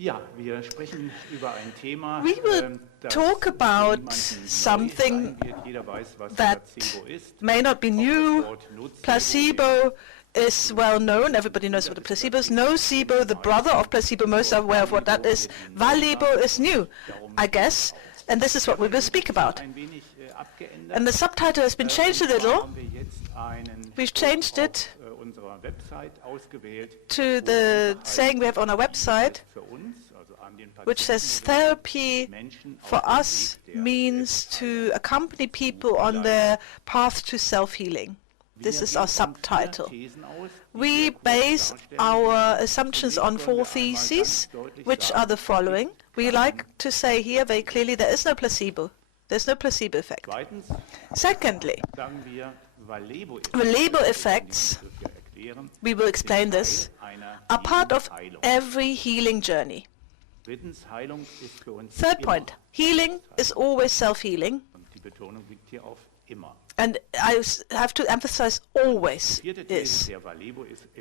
Ja, wir sprechen über ein Thema, We will talk about something that may not be new. Placebo is well known. Everybody knows what a placebo is. Nocebo, the brother of placebo, most are aware of what that is. Valebo is new, I guess, and this is what we will speak about. And the subtitle has been changed a little. We've changed it to the saying we have on our website, which says therapy for us means to accompany people on their path to self-healing. This is our subtitle. We base our assumptions on 4 theses, which are the following. We like to say here very clearly there is no placebo. There's no placebo effect. Secondly, Valebo effects, we will explain this, are part of every healing journey. Third point, healing is always self-healing. And I have to emphasize always is.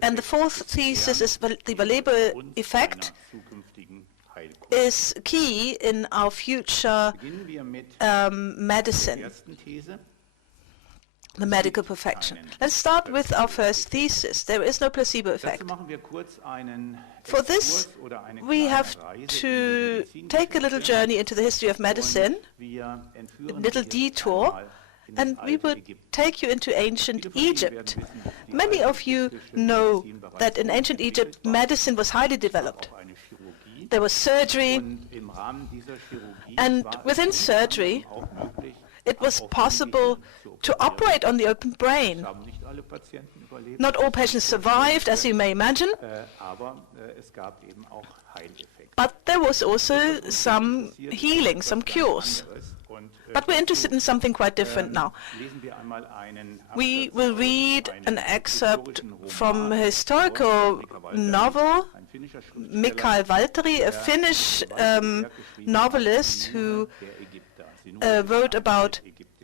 And the 4th thesis is the Valebo effect is key in our future medicine, the medical perfection. Let's start with our first thesis. There is no placebo effect. For this, we have to take a little journey into the history of medicine, a little detour, and we will take you into ancient Egypt. Many of you know that in ancient Egypt, medicine was highly developed. There was surgery, and within surgery, it was possible to operate on the open brain. Not all patients survived, as you may imagine, but there was also some healing, some cures. But we're interested in something quite different now. We will read an excerpt from a historical novel, Mikael Valtteri, a Finnish novelist who wrote about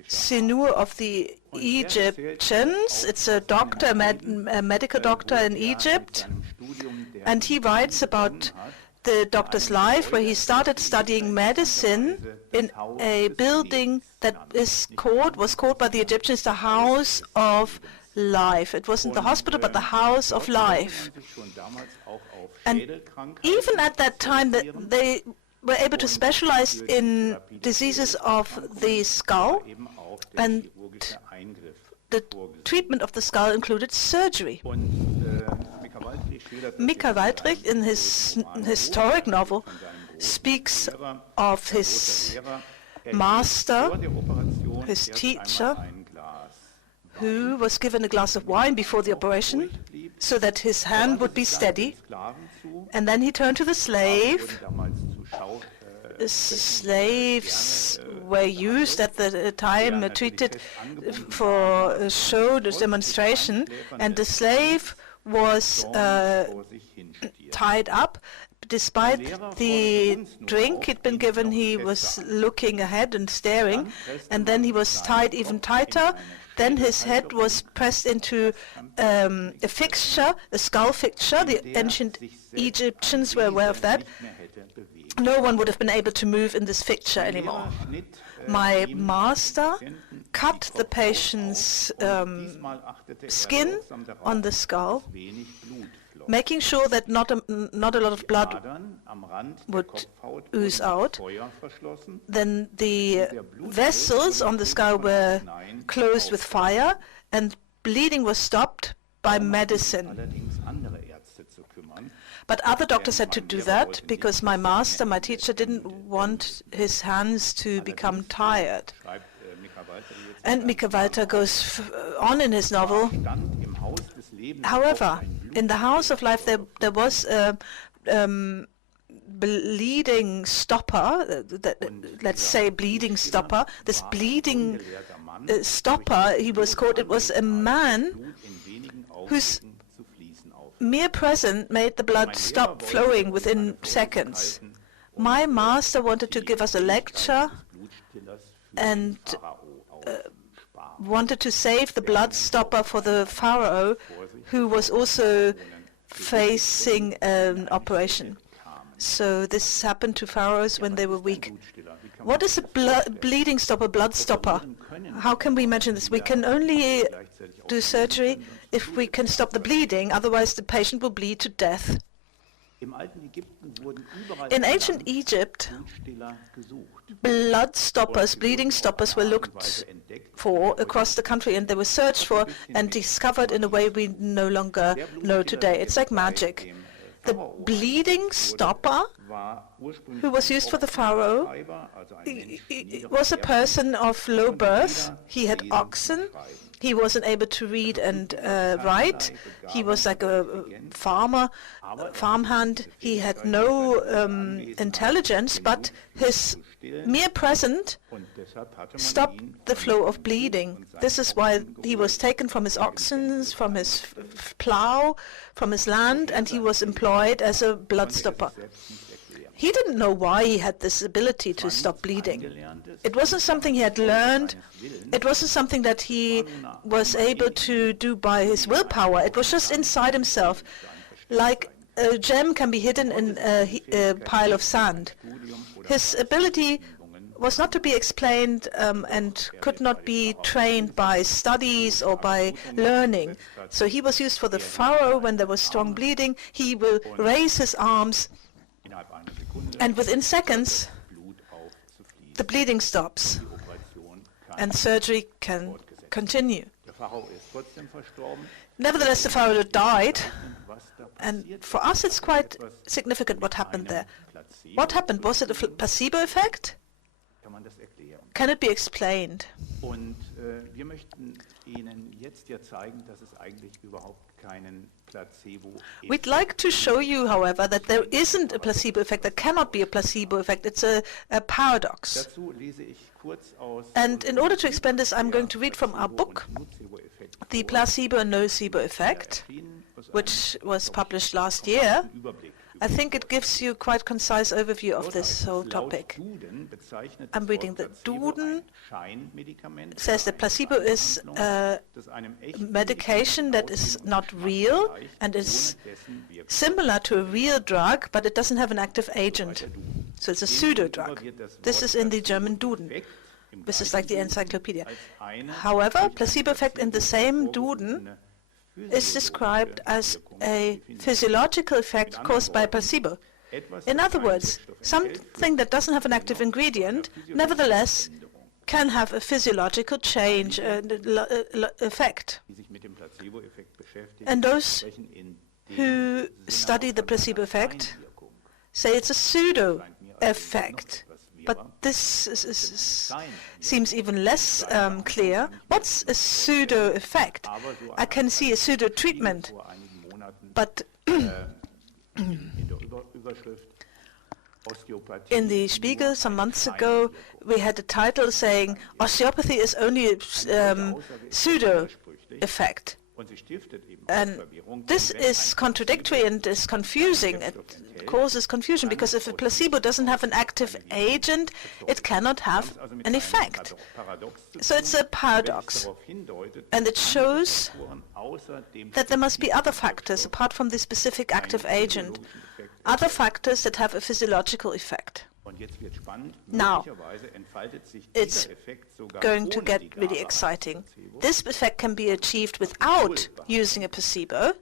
Sinur of the Egyptians. It's a doctor, a medical doctor in Egypt, and he writes about the doctor's life, where he started studying medicine in a building that was called by the Egyptians the House of Life. It wasn't the hospital, but the House of Life. And even at that time, they were able to specialize in diseases of the skull, and the treatment of the skull included surgery. Mikael Valtteri, in his historic novel, speaks of his master, his teacher, who was given a glass of wine before the operation so that his hand would be steady. And then he turned to the slave. Slaves were used at the time, treated for a show, this demonstration, and the slave was tied up. Despite the drink he'd been given, he was looking ahead and staring, and then he was tied even tighter. Then his head was pressed into a fixture, a skull fixture. The ancient Egyptians were aware of that. No one would have been able to move in this fixture anymore. My master cut the patient's skin on the skull, making sure that not a lot of blood would ooze out. Then the vessels on the skull were closed with fire, and bleeding was stopped by medicine. But other doctors had to do that because my master, my teacher, didn't want his hands to become tired. And Mikael Valtteri goes on in his novel. However, in the House of Life, there was a bleeding stopper, let's say bleeding stopper. This bleeding stopper, he was called, it was a man whose mere presence made the blood stop flowing within seconds. My master wanted to give us a lecture and wanted to save the blood stopper for the pharaoh, who was also facing an operation. So this happened to pharaohs when they were weak. What is a bleeding stopper, blood stopper? How can we imagine this? We can only do surgery if we can stop the bleeding, otherwise the patient will bleed to death. In ancient Egypt, blood stoppers, bleeding stoppers were looked for across the country, and they were searched for and discovered in a way we no longer know today. It's like magic. The bleeding stopper, who was used for the pharaoh, was a person of low birth. He had oxen. He wasn't able to read and write. He was like a farmhand. He had no intelligence, but his mere presence stopped the flow of bleeding. This is why he was taken from his oxen, from his plow, from his land, and he was employed as a blood stopper. He didn't know why he had this ability to stop bleeding. It wasn't something he had learned. It wasn't something that he was able to do by his willpower. It was just inside himself, like a gem can be hidden in a pile of sand. His ability was not to be explained and could not be trained by studies or by learning. So he was used for the pharaoh when there was strong bleeding. He will raise his arms, and within seconds, the bleeding stops, and surgery can continue. Nevertheless, the pharaoh died, and for us it's quite significant what happened there. What happened? Was it a placebo effect? Can it be explained? We'd like to show you, however, that there isn't a placebo effect. There cannot be a placebo effect. It's a paradox. And in order to explain this, I'm going to read from our book, The Placebo and Nocebo Effect, which was published last year. I think it gives you quite a concise overview of this whole topic. I'm reading the Duden. It says that placebo is a medication that is not real and is similar to a real drug, but it doesn't have an active agent. So it's a pseudo-drug. This is in the German Duden. This is like the encyclopedia. However, placebo effect in the same Duden is described as a physiological effect caused by placebo. In other words, something that doesn't have an active ingredient, nevertheless, can have a physiological change effect. And those who study the placebo effect say it's a pseudo effect. But this seems even less clear. What's a pseudo effect? I can see a pseudo treatment, but in the Spiegel some months ago we had a title saying osteopathy is only a pseudo effect. And this is contradictory and is confusing. It causes confusion because if a placebo doesn't have an active agent, it cannot have an effect. So it's a paradox. And it shows that there must be other factors apart from the specific active agent, other factors that have a physiological effect. Now, it's going to get really exciting. This effect can be achieved without using a placebo,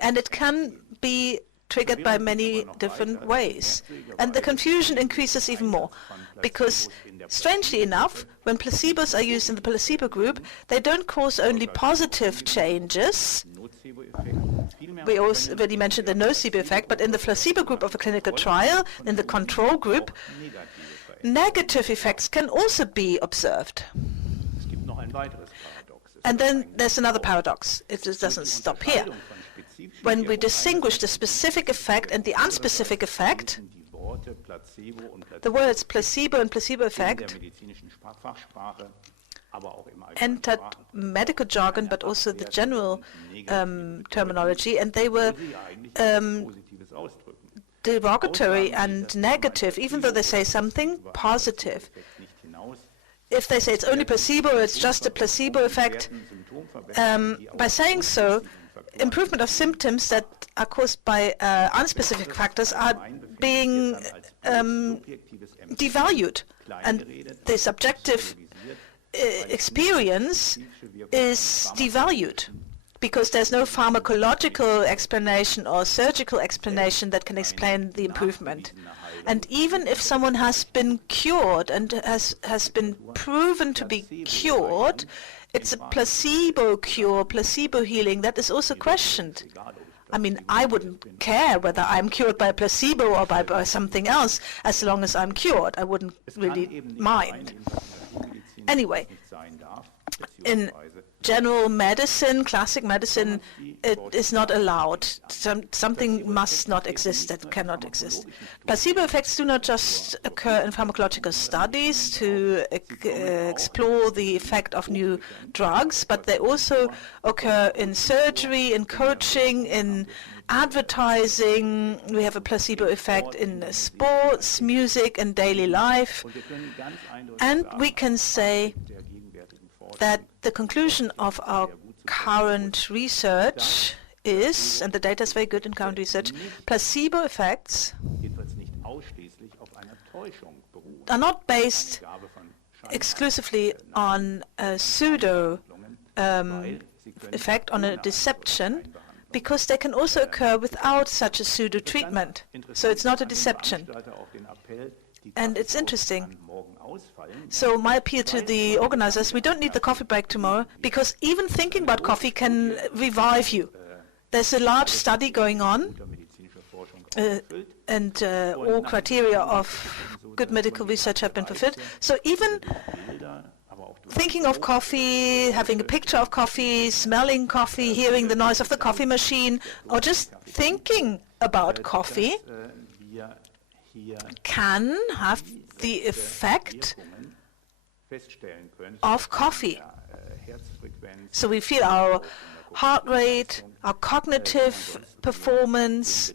and it can be triggered by many different ways. And the confusion increases even more, because strangely enough, when placebos are used in the placebo group, they don't cause only positive changes. We already mentioned the nocebo effect, but in the placebo group of a clinical trial, in the control group, negative effects can also be observed. And then there's another paradox. It just doesn't stop here. When we distinguish the specific effect and the unspecific effect, the words placebo and placebo effect entered medical jargon, but also the general terminology, and they were derogatory and negative, even though they say something positive. If they say it's only placebo, it's just a placebo effect, by saying so, improvement of symptoms that are caused by unspecific factors are being devalued, and the subjective experience is devalued because there's no pharmacological explanation or surgical explanation that can explain the improvement. And even if someone has been cured and has been proven to be cured, it's a placebo cure, placebo healing, that is also questioned. I mean, I wouldn't care whether I'm cured by a placebo or by something else, as long as I'm cured. I wouldn't really mind. Anyway, in general medicine, classic medicine, it is not allowed. Something must not exist that cannot exist. Placebo effects do not just occur in pharmacological studies to explore the effect of new drugs, but they also occur in surgery, in coaching, in advertising. We have a placebo effect in sports, music, and daily life. And we can say that the conclusion of our current research is, and the data is very good in current research, placebo effects are not based exclusively on a pseudo effect, on a deception, because they can also occur without such a pseudo treatment. So it's not a deception. And it's interesting. So my appeal to the organizers, we don't need the coffee break tomorrow, because even thinking about coffee can revive you. There's a large study going on, and all criteria of good medical research have been fulfilled. So even thinking of coffee, having a picture of coffee, smelling coffee, hearing the noise of the coffee machine, or just thinking about coffee can have the effect of coffee. So we feel our heart rate, our cognitive performance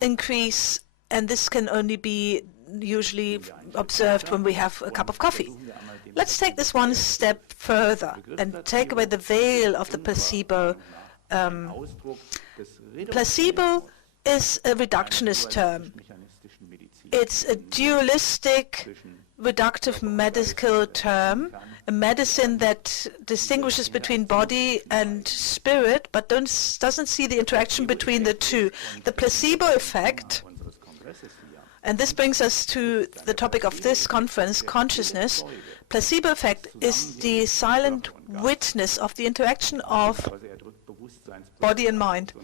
increase, and this can only be usually observed when we have a cup of coffee. Let's take this one step further and take away the veil of the placebo. Placebo is a reductionist term. It's a dualistic, reductive medical term, a medicine that distinguishes between body and spirit, but doesn't see the interaction between the two. The placebo effect, and this brings us to the topic of this conference, consciousness. Placebo effect is the silent witness of the interaction of body and mind,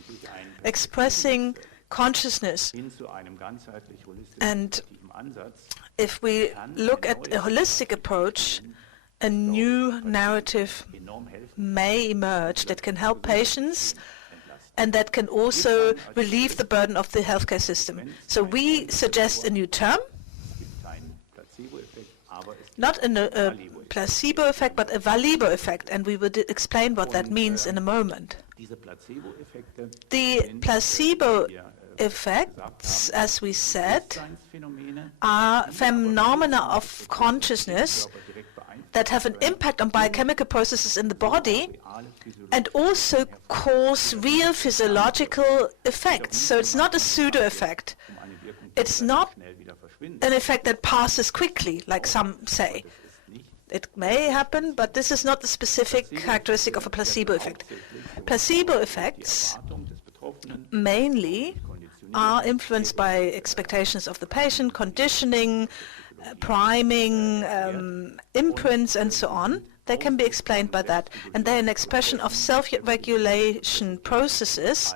expressing consciousness. And if we look at a holistic approach, a new narrative may emerge that can help patients and that can also relieve the burden of the healthcare system. So we suggest a new term, not a placebo effect, but a valebo effect, and we will explain what that means in a moment. The placebo effects, as we said, are phenomena of consciousness that have an impact on biochemical processes in the body and also cause real physiological effects. So it's not a pseudo effect. It's not an effect that passes quickly, like some say. It may happen, but this is not the specific characteristic of a placebo effect. Placebo effects mainly are influenced by expectations of the patient, conditioning, priming, imprints, and so on. They can be explained by that. And they're an expression of self-regulation processes.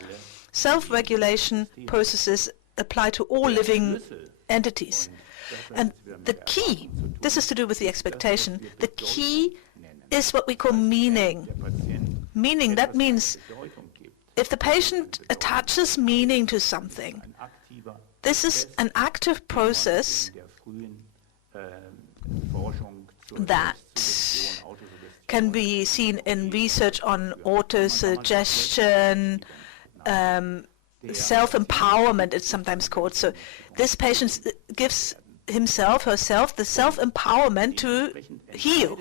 Self-regulation processes apply to all living entities. And the key, this is to do with the expectation, the key is what we call meaning. Meaning, that means if the patient attaches meaning to something, this is an active process that can be seen in research on autosuggestion, self-empowerment, it's sometimes called. So this patient gives himself, herself, the self-empowerment to heal.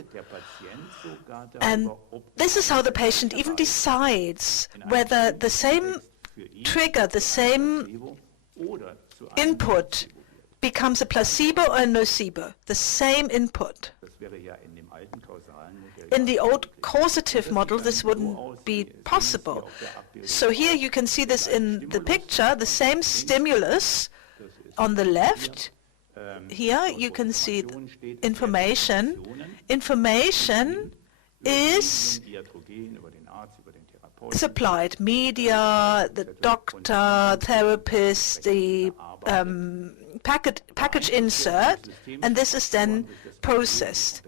And this is how the patient even decides whether the same trigger, the same input becomes a placebo or a nocebo, the same input. In the old causative model, this wouldn't be possible. So here you can see this in the picture, the same stimulus on the left. Here you can see information. Information is supplied. Media, the doctor, therapist, the package insert, and this is then processed.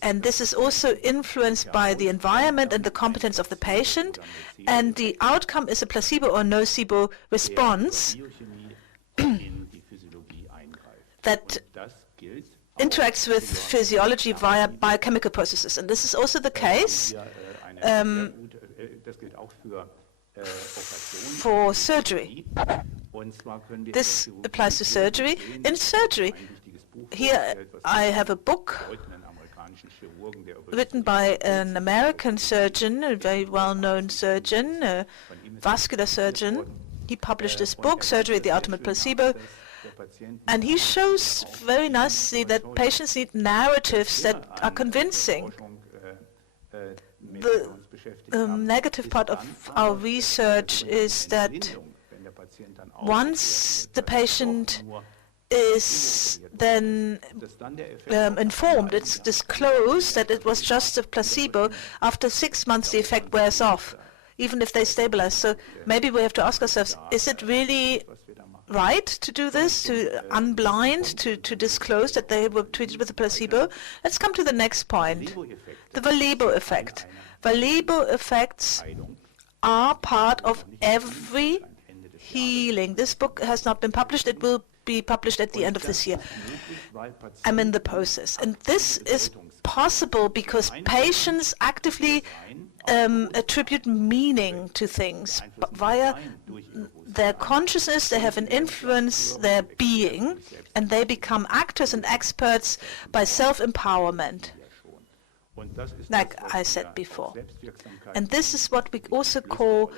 And this is also influenced by the environment and the competence of the patient, and the outcome is a placebo or nocebo response that interacts with physiology via biochemical processes. And this is also the case for surgery. This applies to surgery. In surgery, here I have a book written by an American surgeon, a very well-known surgeon, a vascular surgeon. He published this book, Surgery, the Ultimate Placebo, and he shows very nicely that patients need narratives that are convincing. The negative part of our research is that once the patient is then informed, it's disclosed that it was just a placebo, after 6 months the effect wears off, even if they stabilize. So maybe we have to ask ourselves, is it really right to do this, to unblind, to disclose that they were treated with a placebo? Let's come to the next point, the Valebo effect. Valebo effects are part of every healing. This book has not been published. It will be published at the end of this year. I'm in the process. And this is possible because patients actively attribute meaning to things. But via their consciousness, they have an influence their being, and they become actors and experts by self-empowerment, like I said before. And this is what we also call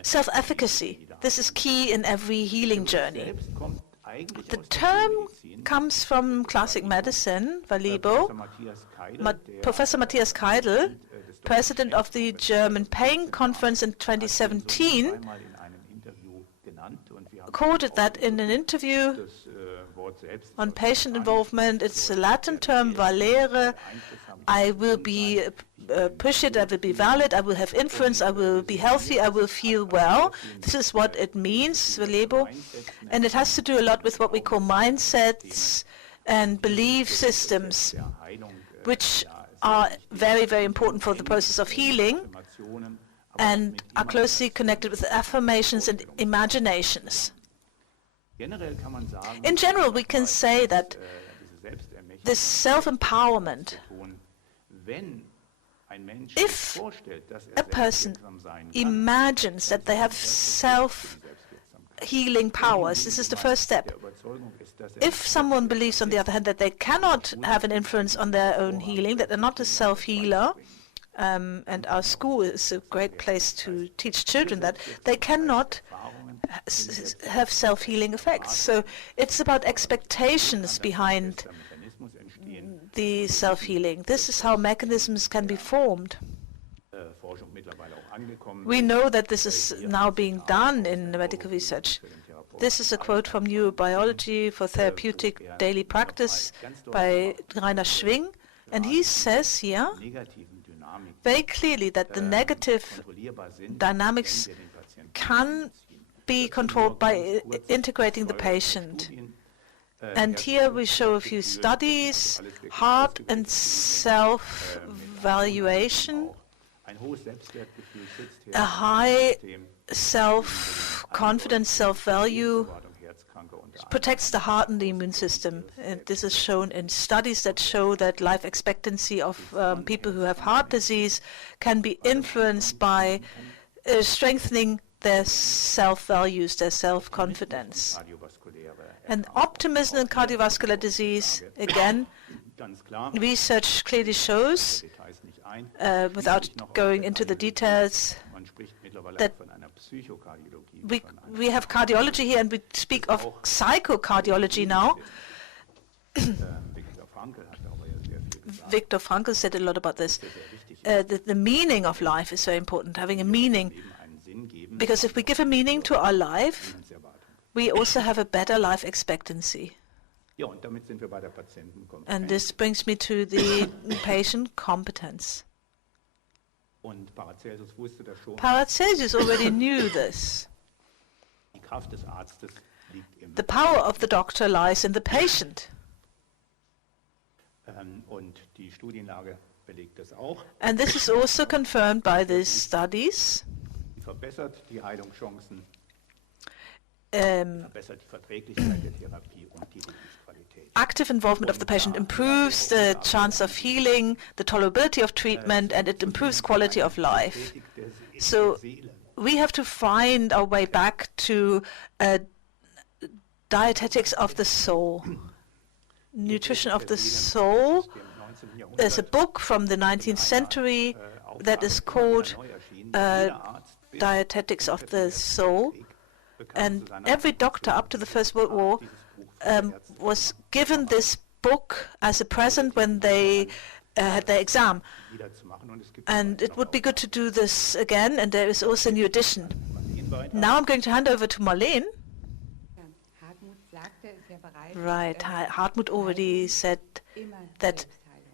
self-efficacy. This is key in every healing journey. The term comes from classic medicine, Valebo. Professor Matthias Keidel, president of the German Pain Conference in 2017, quoted that in an interview on patient involvement. It's a Latin term, valere. I will be push it, I will be valid, I will have influence, I will be healthy, I will feel well. This is what it means, Valebo. And it has to do a lot with what we call mindsets and belief systems, which are very, very important for the process of healing and are closely connected with affirmations and imaginations. In general, we can say that this self-empowerment, if a person imagines that they have self-healing powers, this is the first step. If someone believes, on the other hand, that they cannot have an influence on their own healing, that they're not a self-healer, and our school is a great place to teach children that, they cannot have self-healing effects. So it's about expectations behind the self-healing. This is how mechanisms can be formed. We know that this is now being done in medical research. This is a quote from Neurobiology for Therapeutic Daily Practice by Rainer Schwing, and he says here very clearly that the negative dynamics can be controlled by integrating the patient. And here we show a few studies, heart and self-valuation. A high self-confidence, self-value protects the heart and the immune system. And this is shown in studies that show that life expectancy of people who have heart disease can be influenced by strengthening their self-values, their self-confidence. And optimism in cardiovascular disease, again, research clearly shows, without going into the details, that we have cardiology here and we speak of psychocardiology now. Viktor Frankl said a lot about this. The meaning of life is very important, having a meaning. Because if we give a meaning to our life, we also have a better life expectancy. And this brings me to the patient competence. Paracelsus already knew this. The power of the doctor lies in the patient. And this is also confirmed by these studies. Active involvement of the patient improves the chance of healing, the tolerability of treatment, and it improves quality of life. So we have to find our way back to dietetics of the soul, nutrition of the soul. There's a book from the 19th century that is called Dietetics of the Soul. And every doctor up to the First World War was given this book as a present when they had their exam. And it would be good to do this again, and there is also a new edition. Now I'm going to hand over to Marlen. Right, Hartmut already said that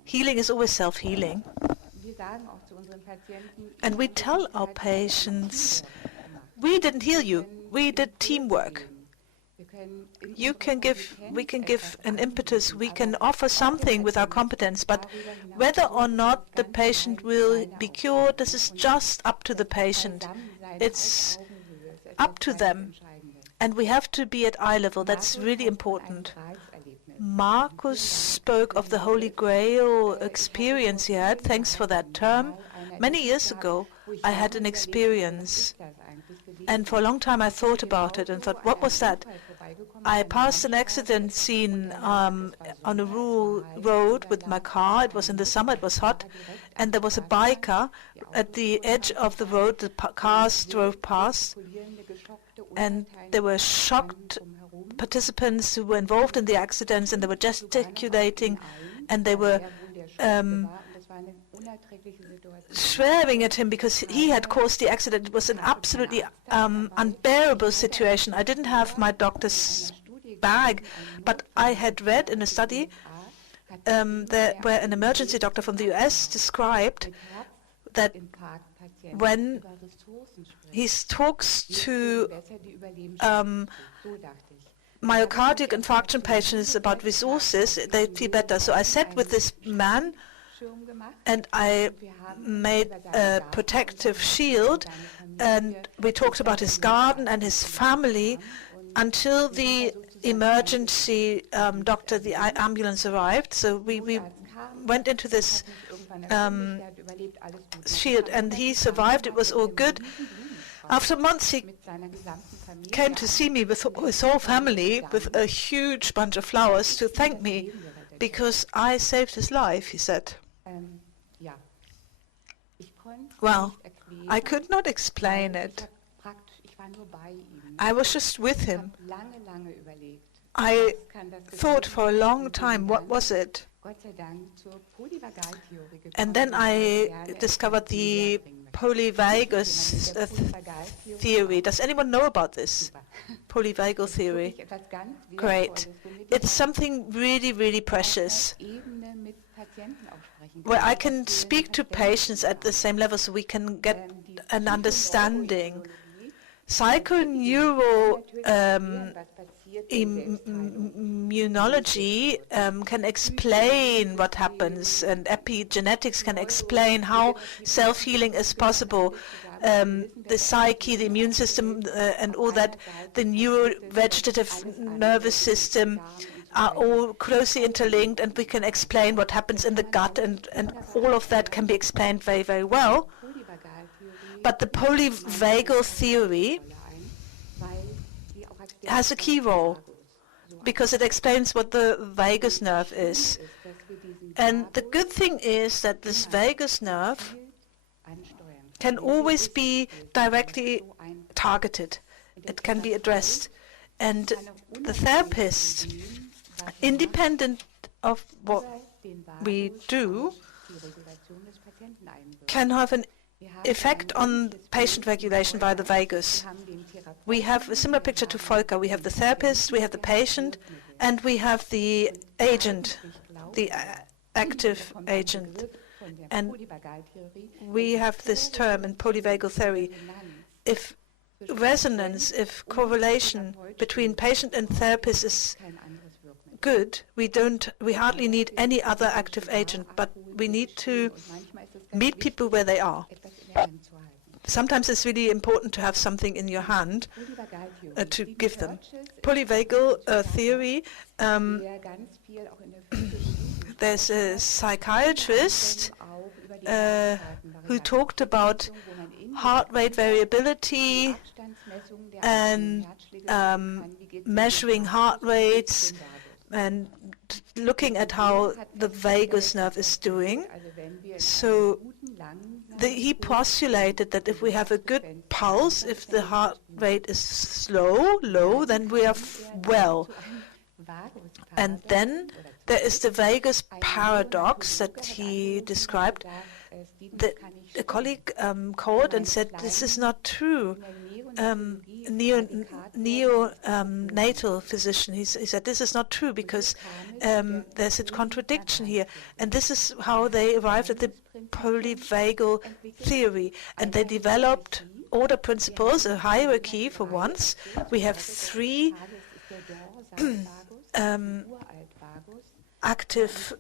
healing is always self-healing. And we tell our patients, we didn't heal you, we did teamwork. We can give an impetus, we can offer something with our competence, but whether or not the patient will be cured, this is just up to the patient. It's up to them. And we have to be at eye level, that's really important. Marcus spoke of the Holy Grail experience he had. Thanks for that term. Many years ago, I had an experience, and for a long time I thought about it and thought, what was that? I passed an accident scene on a rural road with my car. It was in the summer, it was hot, and there was a biker at the edge of the road. The cars drove past, and there were shocked participants who were involved in the accidents, and they were gesticulating, and they were swearing at him because he had caused the accident. It was an absolutely unbearable situation. I didn't have my doctor's bag, but I had read in a study where an emergency doctor from the US described that when he talks to myocardial infarction patients about resources, they feel better. So I sat with this man and I made a protective shield, and we talked about his garden and his family until the emergency doctor, the ambulance arrived. So we went into this shield, and he survived. It was all good. After months, he came to see me with his whole family with a huge bunch of flowers to thank me because I saved his life, he said. Well, I could not explain it. I was just with him. I thought for a long time, what was it? And then I discovered the polyvagus theory. Does anyone know about this? Polyvagal theory. Great. It's something really, really precious, where I can speak to patients at the same level so we can get an understanding. Psychoneural immunology can explain what happens, and epigenetics can explain how self-healing is possible. The psyche, the immune system, and all that, the neurovegetative nervous system are all closely interlinked, and we can explain what happens in the gut, and all of that can be explained very, very well. But the polyvagal theory has a key role because it explains what the vagus nerve is. And the good thing is that this vagus nerve can always be directly targeted. It can be addressed. And the therapist, independent of what we do, can have an effect on patient regulation via the vagus. We have a similar picture to Volker. We have the therapist, we have the patient, and we have the agent, the active agent. And we have this term in polyvagal theory. If resonance, if correlation between patient and therapist is good, we hardly need any other active agent, but we need to meet people where they are. Sometimes it's really important to have something in your hand to give them. Polyvagal theory, there's a psychiatrist who talked about heart rate variability and measuring heart rates and looking at how the vagus nerve is doing. So he postulated that if we have a good pulse, if the heart rate is low, then we are well. And then there is the vagus paradox that he described. A colleague called and said, this is not true. Neonatal physician, he said, this is not true because there's a contradiction here. And this is how they arrived at the polyvagal theory. And they developed order principles, a hierarchy for once. We have three active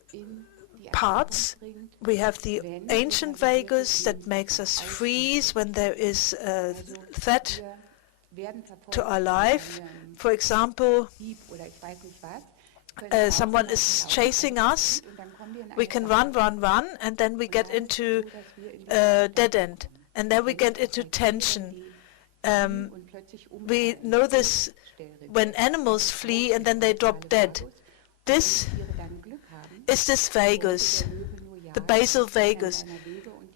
parts. We have the ancient vagus that makes us freeze when there is a threat to our life. For example, someone is chasing us, we can run, and then we get into a dead end, and then we get into tension. We know this when animals flee and then they drop dead. This is this vagus, the basal vagus.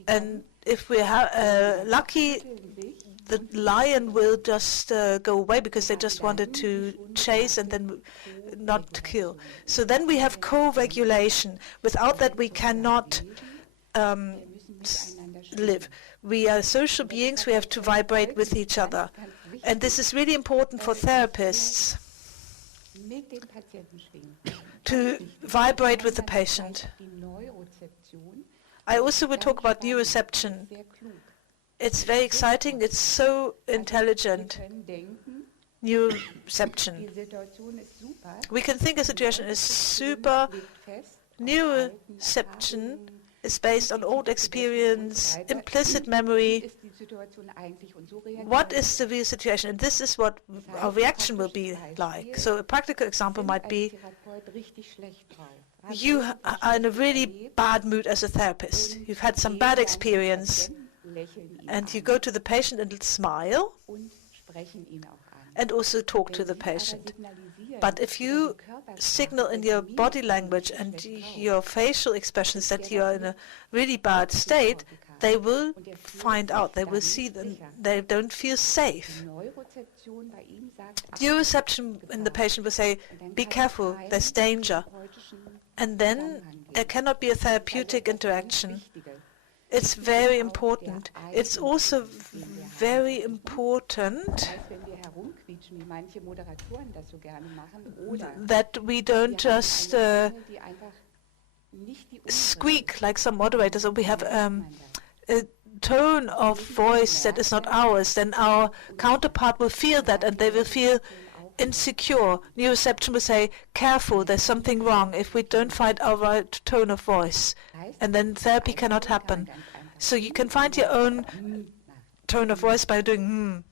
And if we are lucky, the lion will just go away because they just wanted to chase and then not kill. So then we have co-regulation. Without that, we cannot live. We are social beings. We have to vibrate with each other. And this is really important for therapists, to vibrate with the patient. I also will talk about neuroception. It's very exciting. It's so intelligent. Neuroception. We can think a situation is super. Neuroception is based on old experience, implicit memory. What is the real situation? And this is what our reaction will be like. So a practical example might be, you are in a really bad mood as a therapist. You've had some bad experience, and you go to the patient and smile, and also talk to the patient. But if you signal in your body language and your facial expressions that you are in a really bad state, they will find out, they will see them, they don't feel safe. Neuroception in the patient will say, be careful, there's danger. And then there cannot be a therapeutic interaction. It's very important. It's also very important that we don't just squeak like some moderators, or we have a tone of voice that is not ours. Then our counterpart will feel that, and they will feel insecure. Neuroception will say, careful, there's something wrong if we don't find our right tone of voice. And then therapy cannot happen. So you can find your own tone of voice by doing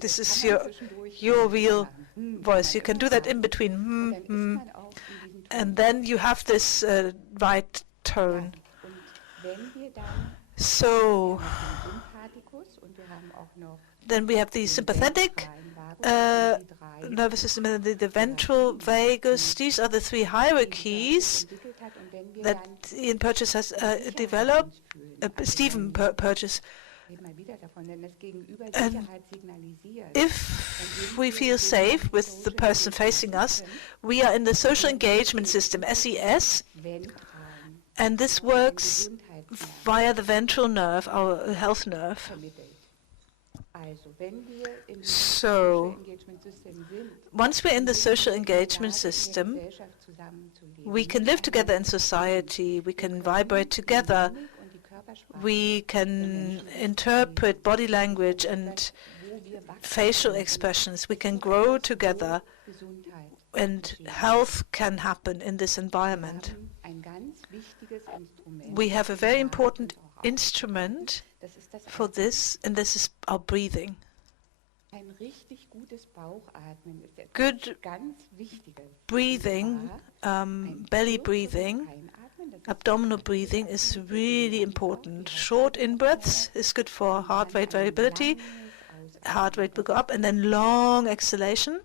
This is your real voice. You can do that in between and then you have this right tone. So then we have the sympathetic nervous system and the ventral vagus. These are the three hierarchies that Ian Purchase has developed, Stephen Purchase. And if we feel safe with the person facing us, we are in the social engagement system, SES, and this works via the ventral nerve, our health nerve. So, once we're in the social engagement system, we can live together in society, we can vibrate together, we can interpret body language and facial expressions, we can grow together, and health can happen in this environment. We have a very important instrument for this, and this is our breathing. Good breathing, belly breathing, abdominal breathing is really important. Short in-breaths is good for heart rate variability. Heart rate will go up, and then long exhalation.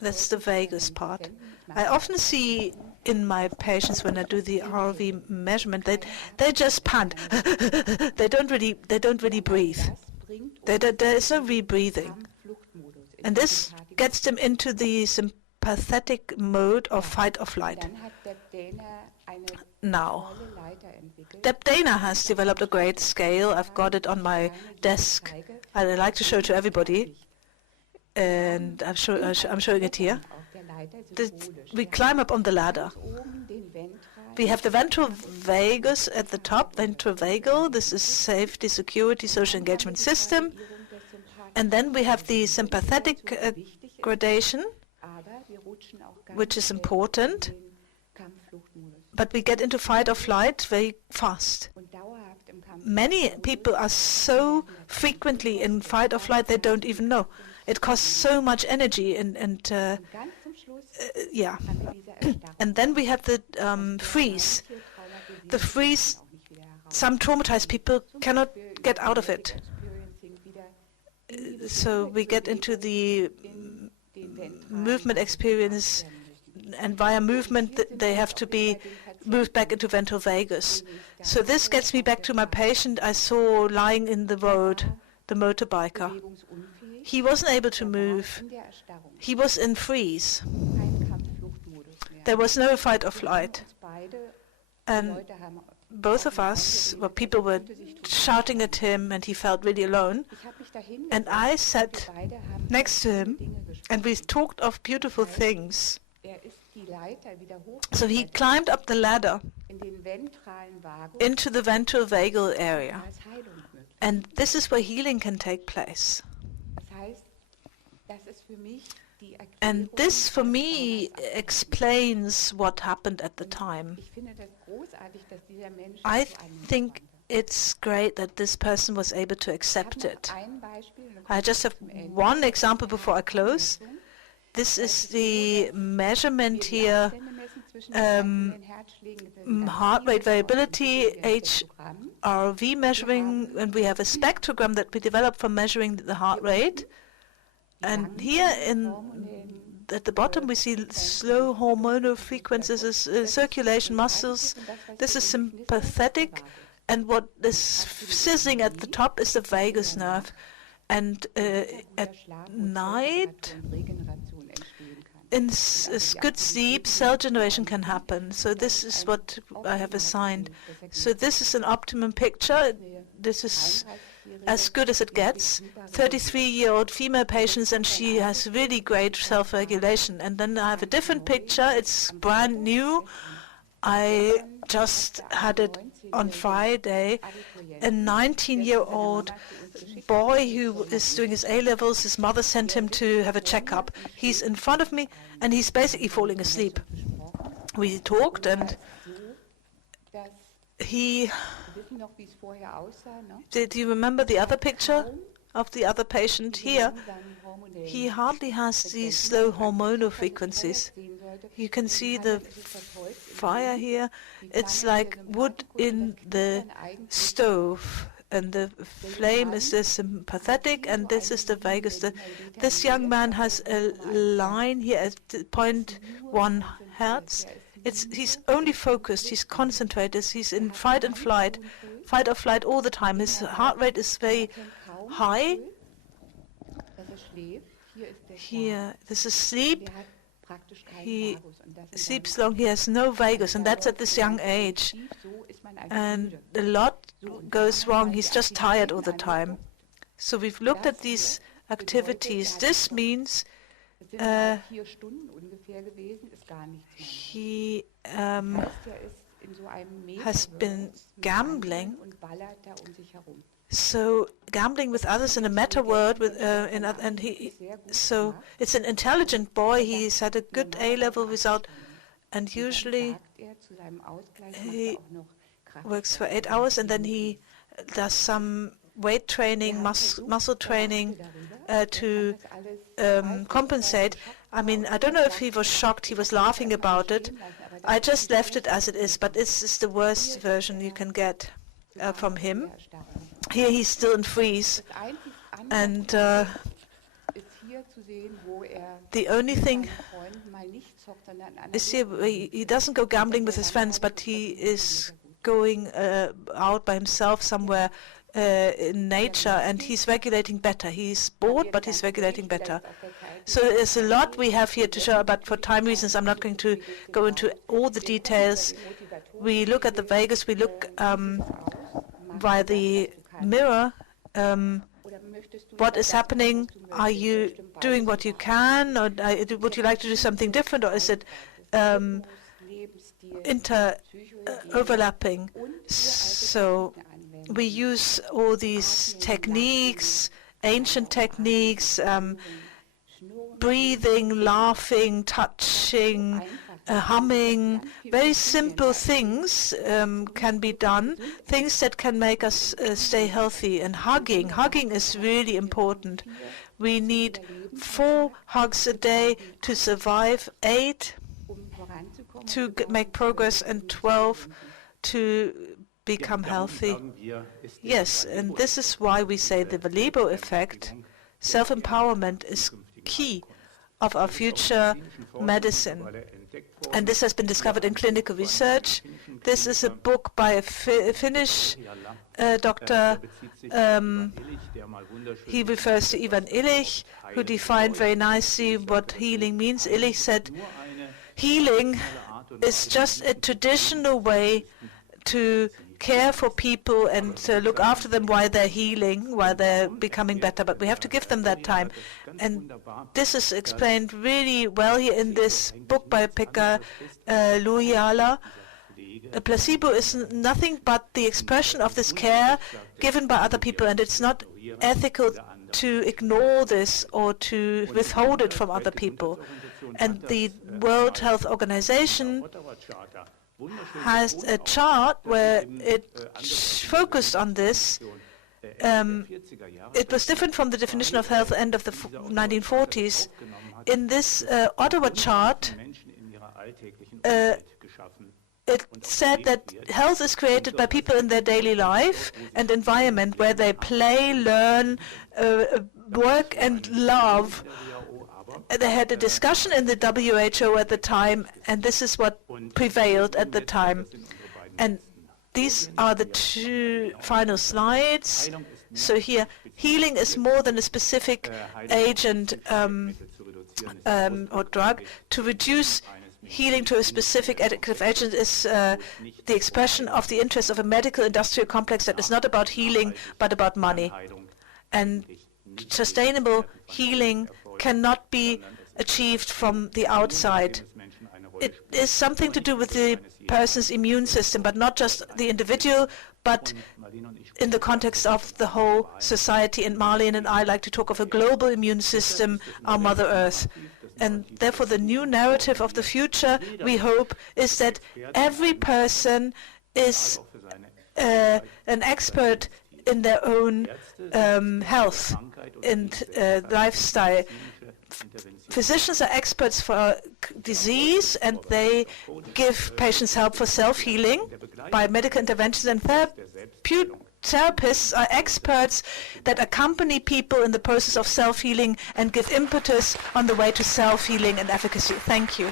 That's the vagus part. I often see in my patients when I do the RV measurement that they just pant. they don't really breathe. There is no rebreathing, and this gets them into the sympathetic mode of fight or flight. Now, Deb Dana has developed a great scale. I've got it on my desk. I like to show it to everybody, and I'm showing it here. We climb up on the ladder. We have the ventral vagus at the top, ventrovagal. This is safety, security, social engagement system. And then we have the sympathetic gradation, which is important. But we get into fight or flight very fast. Many people are so frequently in fight or flight they don't even know. It costs so much energy, and yeah. And then we have the freeze. The freeze, some traumatized people cannot get out of it. So we get into the movement experience, and via movement they have to be moved back into ventral vagus. So this gets me back to my patient I saw lying in the road, the motorbiker. He wasn't able to move. He was in freeze. There was no fight or flight. And both of us, well, people were shouting at him, and he felt really alone. And I sat next to him, and we talked of beautiful things. So he climbed up the ladder into the ventral vagal area. And this is where healing can take place. And this, for me, explains what happened at the time. I think it's great that this person was able to accept it. I just have one example before I close. This is the measurement here, heart rate variability, HRV measuring, and we have a spectrogram that we developed for measuring the heart rate. And here at the bottom we see slow hormonal frequencies, circulation muscles. This is sympathetic, and what is sizzling at the top is the vagus nerve. And at night, in good sleep, cell generation can happen. So this is what I have assigned. So this is an optimum picture. This is as good as it gets. 33-year-old female patients, and she has really great self-regulation. And then I have a different picture. It's brand new. I just had it on Friday. A 19-year-old boy who is doing his A-levels, his mother sent him to have a checkup. He's in front of me, and he's basically falling asleep. We talked, and he... Do you remember the other picture of the other patient here? He hardly has these slow hormonal frequencies. You can see the fire here. It's like wood in the stove. and the flame is the sympathetic, and this is the vagus. This young man has a line here at 0.1 hertz. He's only focused, he's concentrated, he's in fight or flight all the time. His heart rate is very high. Here, this is sleep. He sleeps long, he has no vagus, and that's at this young age. And a lot goes wrong, he's just tired all the time. So we've looked at these activities. This means he has been gambling. So gambling with others in a meta world, so it's an intelligent boy. He's had a good A-level result, and usually he works for 8 hours, and then he does some weight training, muscle training to compensate. I mean, I don't know if he was shocked. He was laughing about it. I just left it as it is, but this is the worst version you can get from him. Here he's still in freeze, and the only thing is here, he doesn't go gambling with his friends, but he is going out by himself somewhere in nature, and he's regulating better. He's bored, but he's regulating better. So there's a lot we have here to show, but for time reasons I'm not going to go into all the details. We look at the vagus, we look by the mirror, what is happening. Are you doing what you can, or would you like to do something different, or is it overlapping? So we use all these techniques, ancient techniques, breathing, laughing, touching, humming. Very simple things can be done, things that can make us stay healthy. And hugging. Hugging is really important. We need 4 hugs a day to survive, 8 to make progress, and 12 to become healthy. Yes, and this is why we say the placebo effect, self-empowerment, is key of our future medicine. And this has been discovered in clinical research. This is a book by a Finnish doctor. He refers to Ivan Illich, who defined very nicely what healing means. Illich said, healing is just a traditional way to care for people and to look after them while they're healing, while they're becoming better, but we have to give them that time. And this is explained really well here in this book by Pekka Louhiala. A placebo is nothing but the expression of this care given by other people, and it's not ethical to ignore this or to withhold it from other people. And the World Health Organization has a chart where it focused on this. It was different from the definition of health end of the 1940s. In this Ottawa chart, it said that health is created by people in their daily life and environment where they play, learn, work and love. They had a discussion in the WHO at the time, and this is what prevailed at the time. And these are the 2 final slides. So here, healing is more than a specific agent or drug. To reduce healing to a specific active agent is the expression of the interest of a medical industrial complex that is not about healing, but about money. And sustainable healing cannot be achieved from the outside. It is something to do with the person's immune system, but not just the individual, but in the context of the whole society. And Marlen and I like to talk of a global immune system, our Mother Earth. And therefore the new narrative of the future, we hope, is that every person is an expert in their own health and lifestyle. Physicians are experts for disease, and they give patients help for self-healing by medical interventions, and therapists are experts that accompany people in the process of self-healing and give impetus on the way to self-healing and efficacy. Thank you.